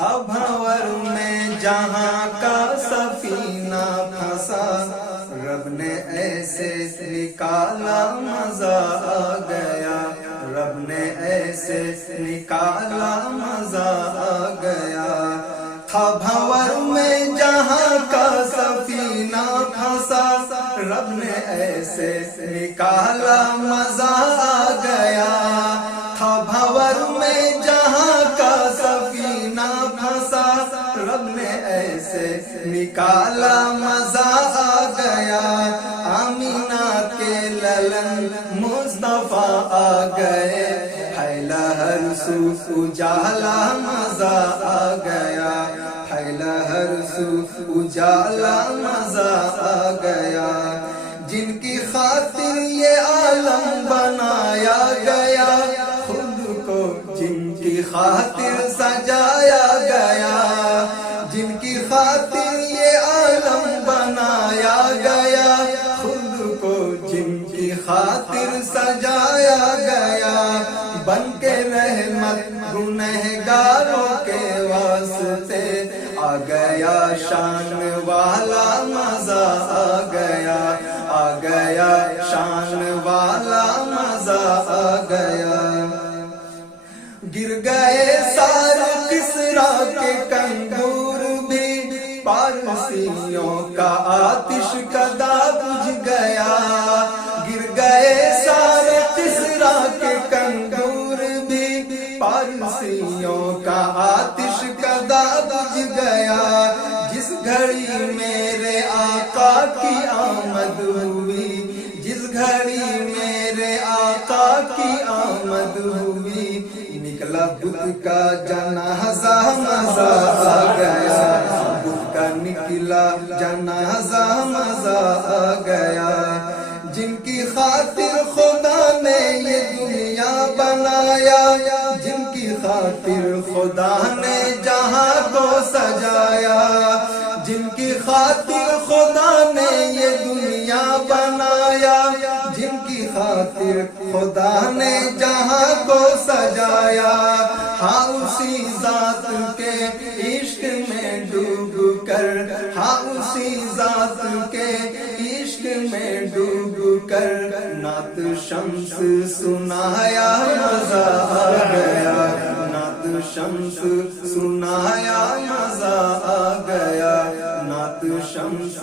تھا بھنور میں جہاں کا سفینہ پھنسا، رب نے ایسے نکالا مزہ آ گیا، رب نے ایسے نکالا مزہ آ گیا۔ تھا بھنور میں جہاں کا سفینہ پھنسا، رب نے ایسے نکالا مزہ آ گیا۔ تھا بھنور میں جہاں کا سفینہ پھنسا، رب نے ایسے نکالا مزہ آ گیا۔ آمینہ کے للن مصطفیٰ آ گئے، پھیلا ہر سو اجالا مزہ آ گیا، پھیلا ہر سو اجالا مزہ آ گیا۔ جن کی خاطر یہ عالم بنایا گیا، خود کو جن کی خاطر سجایا گیا، جن کی خاطر یہ عالم بنایا گیا، خود کو جن کی خاطر سجایا گیا۔ بن کے رحمت گنہگاروں کے واسطے آ گیا، شان والا مزہ آ گیا، آ گیا شان والا مزہ آ گیا۔ گر گئے سارے کسریٰ کے کنگور بھی، پارسیوں کا آتش کدا بجھ گیا۔ گر گئے سارے کسریٰ کے کنگور بھی، پارسیوں کا آتش کدا بجھ گیا۔ جس گھڑی میرے آقا کی آمد ہوئی، جس گھڑی میرے آقا کی آمد ہوئی، نکلا بت کا جنازہ مزہ آ گیا، بت کا نکلا جنازہ مزہ آ گیا۔ جن کی خاطر خدا نے یہ دنیا بنایا، جن کی خاطر خدا نے جہاں کو سجایا، جن کی خاطر خدا نے یہ دنیا بنایا، جن کی خاطر خدا نے جہاں کو سجایا۔ ہاں اسی ذات کے عشق میں ڈوب کر، ہاں اسی ذات کے عشق میں ڈوب کر، نعت شمس سنایا مزہ آ گیا، نعت شمس سنایا مزہ آ گیا، نعت شمس